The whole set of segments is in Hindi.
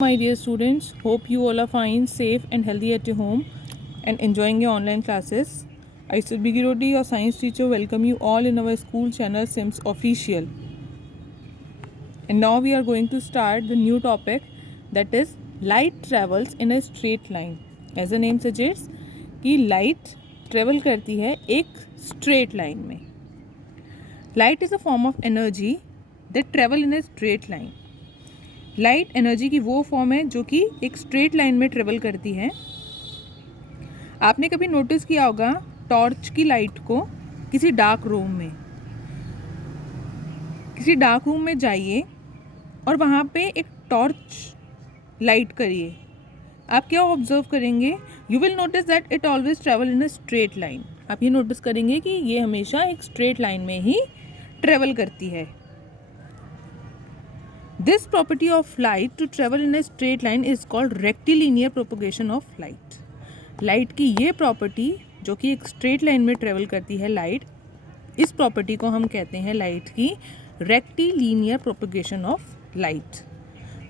My dear students, hope you all are fine, safe and healthy at your home and enjoying your online classes. I Subhi Girodi, your science teacher, welcome you all in our school channel Sims Official. And now we are going to start the new topic, that is light travels in a straight line. As the name suggests कि light travel करती है एक straight line में. Light is a form of energy that travel in a straight line. Light energy की वो फॉर्म है जो कि एक स्ट्रेट लाइन में ट्रेवल करती है. आपने कभी नोटिस किया होगा टॉर्च की लाइट को किसी डार्क रूम में जाइए और वहाँ पे एक टॉर्च लाइट करिए. आप क्या ऑब्जर्व करेंगे? You will notice that it always travel in a straight line. आप ये नोटिस करेंगे कि ये हमेशा एक स्ट्रेट लाइन में ही ट्रेवल करती है. This property of light to travel in a straight line is called rectilinear propagation of light. Light की ये प्रॉपर्टी जो कि एक स्ट्रेट लाइन में ट्रेवल करती है लाइट, इस प्रॉपर्टी को हम कहते हैं लाइट की रेक्टिलीनियर प्रोपगेशन ऑफ लाइट.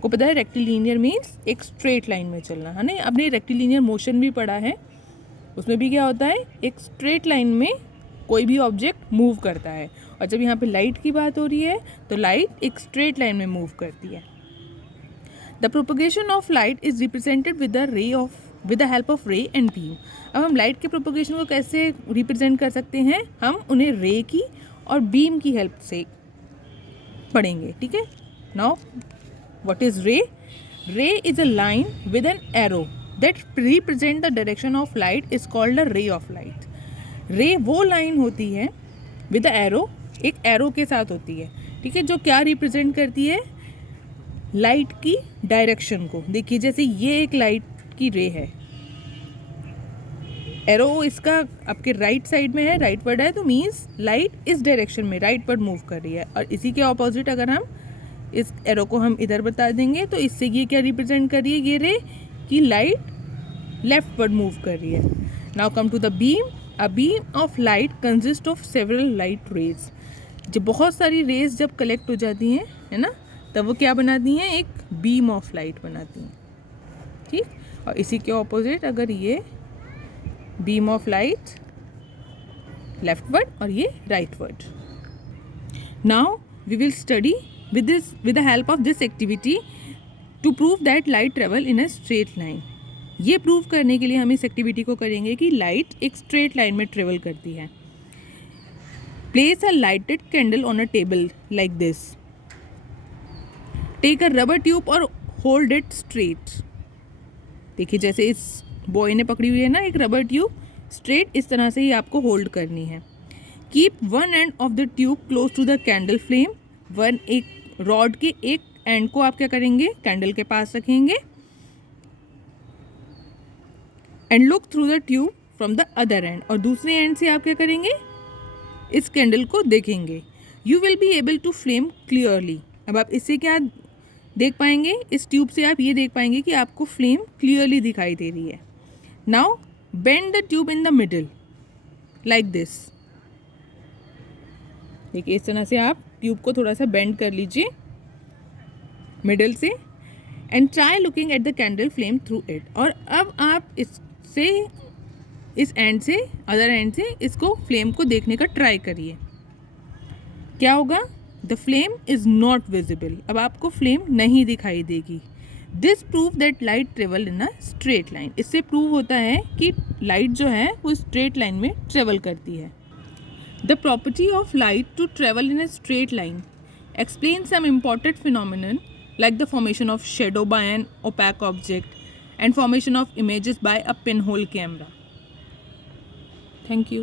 को पता है रेक्टिलीनियर मीन्स एक स्ट्रेट लाइन में चलना, है ना. आपने रेक्टिलीनियर मोशन भी पढ़ा है, उसमें भी क्या होता है, एक स्ट्रेट लाइन में कोई भी ऑब्जेक्ट मूव करता है. और जब यहाँ पे लाइट की बात हो रही है तो लाइट एक स्ट्रेट लाइन में मूव करती है. The propagation of light is represented with the help of रे एंड बीम. अब हम लाइट के प्रोपगेशन को कैसे रिप्रेजेंट कर सकते हैं? हम उन्हें रे की और बीम की हेल्प से पढ़ेंगे. ठीक है. नाउ व्हाट इज रे? रे is a line with an arrow that represent the direction of light is called a ray of light. रे वो लाइन होती है विद द एरो, एक एरो के साथ होती है. ठीक है. जो क्या रिप्रेजेंट करती है? लाइट की डायरेक्शन को. देखिए जैसे ये एक लाइट की रे है, एरो इसका आपके राइट साइड में है, राइटवर्ड है, तो मीन्स लाइट इस डायरेक्शन में राइटवर्ड मूव कर रही है. और इसी के ऑपोजिट अगर हम इस एरो को हम इधर बता देंगे तो इससे ये क्या रिप्रेजेंट कर रही है, ये रे की लाइट लेफ्टवर्ड मूव कर रही है. Now come to the beam. A beam of light consists of several light rays. जब बहुत सारी रेज जब कलेक्ट हो जाती हैं, है ना, तब वो क्या बनाती हैं? एक बीम ऑफ लाइट बनाती हैं. ठीक. और इसी के ऑपोजिट अगर ये बीम ऑफ लाइट लेफ्टवर्ड और ये rightward. Now we will study with the help of this activity to prove that light travel in a straight line. ये प्रूव करने के लिए हम इस एक्टिविटी को करेंगे कि लाइट एक स्ट्रेट लाइन में ट्रेवल करती है. Place a lighted candle on a table like this. Take a rubber tube और होल्ड इट स्ट्रेट. देखिए जैसे इस बॉय ने पकड़ी हुई है ना एक रबर ट्यूब, स्ट्रेट इस तरह से ही आपको होल्ड करनी है. Keep one end of the tube close to the candle flame. एक रॉड के एक एंड को आप क्या करेंगे? कैंडल के पास रखेंगे. And look through the tube from the other and. और दूसरे एंड से आप क्या करेंगे? इस कैंडल को देखेंगे. You will be able to flame clearly. अब आप इससे क्या देख पाएंगे? इस ट्यूब से आप ये देख पाएंगे कि आपको फ्लेम क्लियरली दिखाई दे रही है. Now bend the tube in the middle like this. देखिए इस तरह से आप ट्यूब को थोड़ा सा बेंड कर लीजिए मिडल से. And try looking at the candle flame through it. और अब आप इस एंड से अदर एंड से इसको फ्लेम को देखने का ट्राई करिए. क्या होगा? The flame is not visible. अब आपको फ्लेम नहीं दिखाई देगी. This prove that light travel in a straight line. इससे प्रूव होता है कि लाइट जो है वो स्ट्रेट लाइन में ट्रेवल करती है. The property of light to travel in a straight line explain some important phenomenon like the formation of shadow by an opaque object and formation of images by a pinhole camera. Thank you.